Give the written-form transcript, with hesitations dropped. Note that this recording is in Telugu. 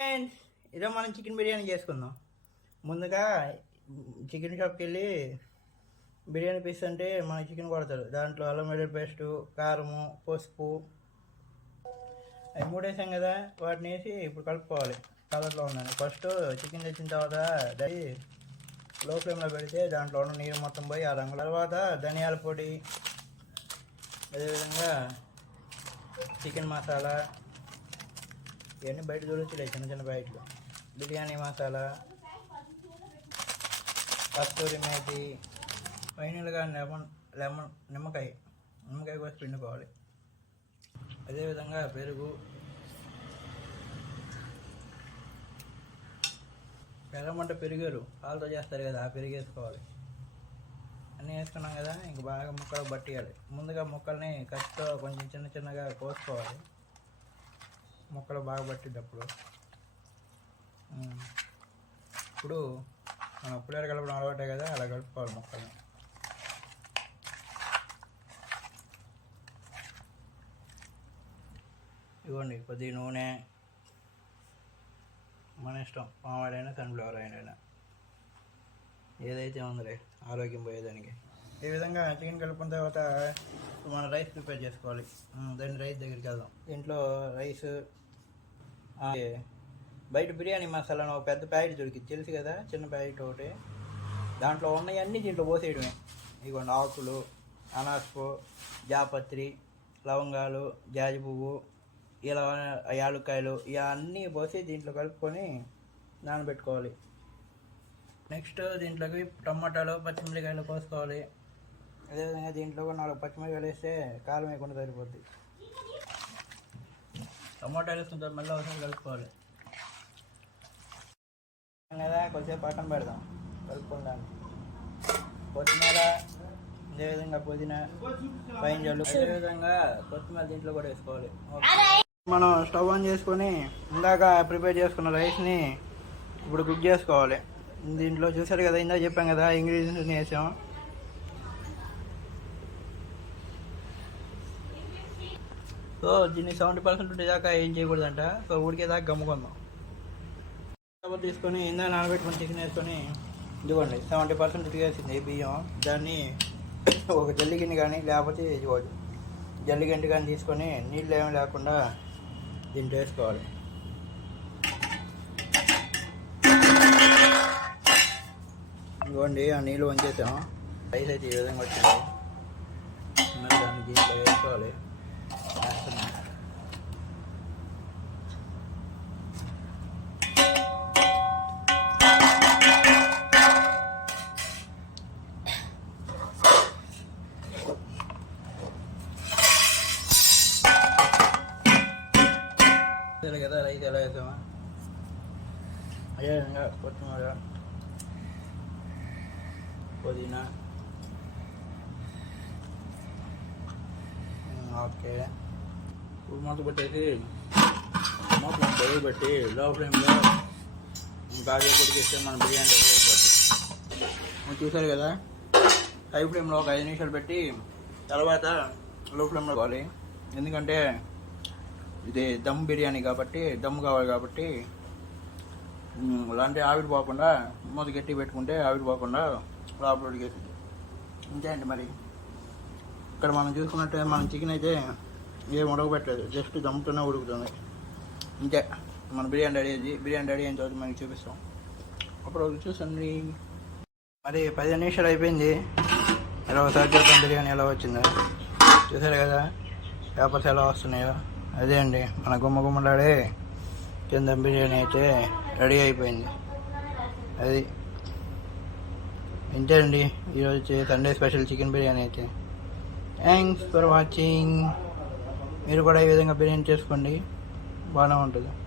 ఫ్రెండ్స్, ఈరోజు మనం చికెన్ బిర్యానీ చేసుకుందాం. ముందుగా చికెన్ షాప్కి వెళ్ళి బిర్యానీ పీస్ అంటే మన చికెన్ కొడతారు. దాంట్లో అల్లం వెల్లుల్లి పేస్టు, కారము, పసుపు అవి మూడు వేసాం కదా, వాటిని వేసి ఇప్పుడు కలుపుకోవాలి. కలర్లో ఉన్నాను. ఫస్ట్ చికెన్ తెచ్చిన తర్వాత దాన్ని లో ఫ్లేమ్లో పెడితే దాంట్లో ఉన్న నీరు మొత్తం పోయి ఆ రంగు. తర్వాత ధనియాల పొడి, అదేవిధంగా చికెన్ మసాలా, ఇవన్నీ బయట దొరుకుతాయి చిన్న చిన్న బయటలు. బిర్యానీ మసాలా, కస్తూరి మేతి, ఫైనల్గా నిమ్మకాయ కోసి పిండుకోవాలి. అదేవిధంగా పెరుగు, బెల్లమంటే పెరిగారు పాలతో చేస్తారు కదా, ఆ పెరుగు వేసుకోవాలి. అన్నీ వేసుకున్నాం కదా, ఇంక బాగా ముక్కలు పట్టియాలి. ముందుగా ముక్కల్ని కత్తితో కొంచెం చిన్న చిన్నగా కోసుకోవాలి. ముక్కలు బాగా పట్టినప్పుడు ఇప్పుడు మనం పులిహోర కలపడం అలవాటే కదా, అలా కలుపుకోవాలి ముక్కల్ని. ఇవ్వండి కొద్దిగా నూనె, మన ఇష్టం, పామాయిల్ అయినా సన్ఫ్లవర్ ఆయిల్ అయినా ఏదైతే ఉందిలే, ఆరోగ్యం పోయేదానికి. ఈ విధంగా చికెన్ కలుపుకున్న తర్వాత మన రైస్ ప్రిపేర్ చేసుకోవాలి. దాన్ని రైస్ దగ్గరికి వెళ్దాం. దీంట్లో రైస్, బయట బిర్యానీ మసాలా ఒక పెద్ద ప్యాకెట్ దొరికింది తెలుసు కదా, చిన్న ప్యాకెట్ ఒకటి. దాంట్లో ఉన్నవన్నీ దీంట్లో పోసేయడమే. ఇదిగోండి ఆకులు, అనాసపు, జాపత్రి, లవంగాలు, జాజి పువ్వు, ఇలా యాలుక్కాయలు, ఇవన్నీ పోసి దీంట్లో కలుపుకొని నానబెట్టుకోవాలి. నెక్స్ట్ దీంట్లోకి టమాటాలు, పచ్చిమిరకాయలు కోసుకోవాలి. అదేవిధంగా దీంట్లో కూడా 4 పచ్చిమిరకాయలు వేస్తే కారం వేయకుండా సరిపోద్ది. టమాటాలు వేసుకున్న తర్వాత మళ్ళీ ఒకసారి కలుపుకోవాలి కదా. కొద్దిసేపు పక్కన పెడదాం కలుపుకుందాం. కొత్తిమీర, అదేవిధంగా పుదీనా పైన జల్లు, అదేవిధంగా కొత్తిమీర దీంట్లో కూడా వేసుకోవాలి. మనం స్టవ్ ఆన్ చేసుకొని ఇందాక ప్రిపేర్ చేసుకున్న రైస్ని ఇప్పుడు కుక్ చేసుకోవాలి. దీంట్లో చూసారు కదా, ఇందాక చెప్పాం కదా ఇంగ్రీడియంట్స్ని వేసాం. సో దీన్ని 70% ఉండేదాకా ఏం చేయకూడదంట. సో ఉడికేదాకా గమ్ముకుందాం. కాబట్టి తీసుకొని ఇందాక నానబెట్టుకుని చికెన్ వేసుకొని ఇదిగోండి 70% ఉడికేసింది బియ్యం. దాన్ని ఒక జల్లిగిన్నె కానీ లేకపోతే ఇదిగోండి జల్లిగంటి కానీ తీసుకొని నీళ్ళు ఏమీ లేకుండా దీంట్లో వేసుకోవాలి. ఇదిగోండి ఆ నీళ్ళు వంచేసాం. రైస్ అయితే ఈ విధంగా వచ్చింది. మరి దాన్ని దీంట్లో వేసుకోవాలి. సరే కదా, రైస్ ఎలా వేసామా అదేవిధంగా కొత్తిమీర, పుదీనా, ఓకే. ఇప్పుడు మూత పెట్టేసి మొత్తం పొయ్యి పెట్టి లో ఫ్లేమ్లో బాగా ఉడికిస్తే మన బిర్యానీ రెడీ అయిపోతుంది. చూసారు కదా, హై ఫ్లేమ్లో ఒక 5 నిమిషాలు పెట్టి తర్వాత లో ఫ్లేమ్లో కావాలి. ఎందుకంటే ఇది దమ్ బిర్యానీ కాబట్టి, దమ్ కావాలి కాబట్టి అలాంటి ఆవిరి పోకుండా మూత గట్టి పెట్టుకుంటే ఆవిరి పోకుండా లోపల ఉడికేసింది. అంతే అండి. మరి ఇక్కడ మనం చూసుకున్నట్టే మన చికెన్ అయితే ఏం ఉడకబెట్టలేదు, జస్ట్ దమ్ముతోనే ఉడుకుతుంది. అంతే, మన బిర్యానీ రెడీ అయ్యింది. బిర్యానీ రెడీ అయిన తర్వాత మనకి చూపిస్తాం. అప్పుడు చూసండి. మరి 15 నిమిషాలు అయిపోయింది. ఇలా ఒకసారి చూద్దాం బిర్యానీ ఎలా వచ్చిందో. చూసారు కదా పేపర్స్ ఎలా వస్తున్నాయో. అదే అండి మన గుమ్మలాడే కింద బిర్యానీ అయితే రెడీ అయిపోయింది. అది ఇంతే అండి ఈరోజు సండే స్పెషల్ చికెన్ బిర్యానీ అయితే. Thanks for watching. మీరు కూడా ఈ విధంగా బిర్యానీ చేసుకోండి, బాగానే ఉంటుంది.